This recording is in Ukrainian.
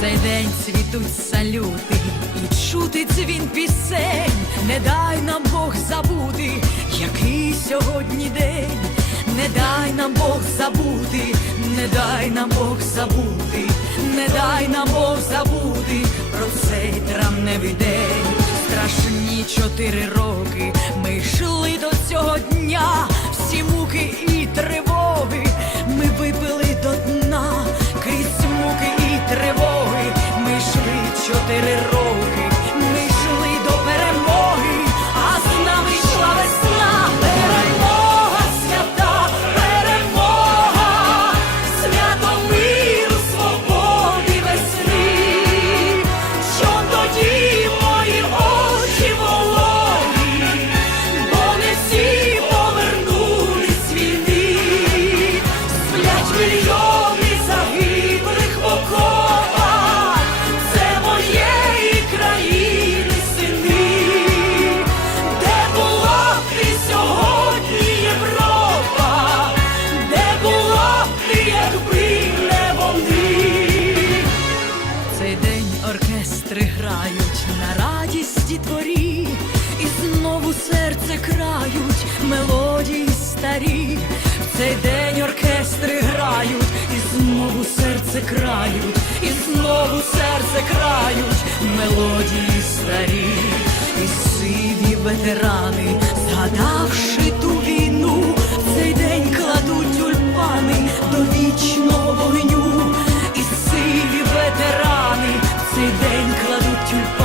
цей день цвітуть салюти, і чути дзвін пісень, не дай нам Бог забути, який сьогодні день, не дай нам Бог забути, не дай нам Бог забути, не дай нам Бог забути про цей травневий день. Страшні чотири роки ми йшли до цього дня, чотири роки, серце крають мелодії старі, в цей день оркестри грають, і знову серце крають, і знову серце крають, мелодії старі, і сиві ветерани, згадавши ту війну, в цей день кладуть тюльпани до вічного вогню, і сиві ветерани, в цей день кладуть тюльпани.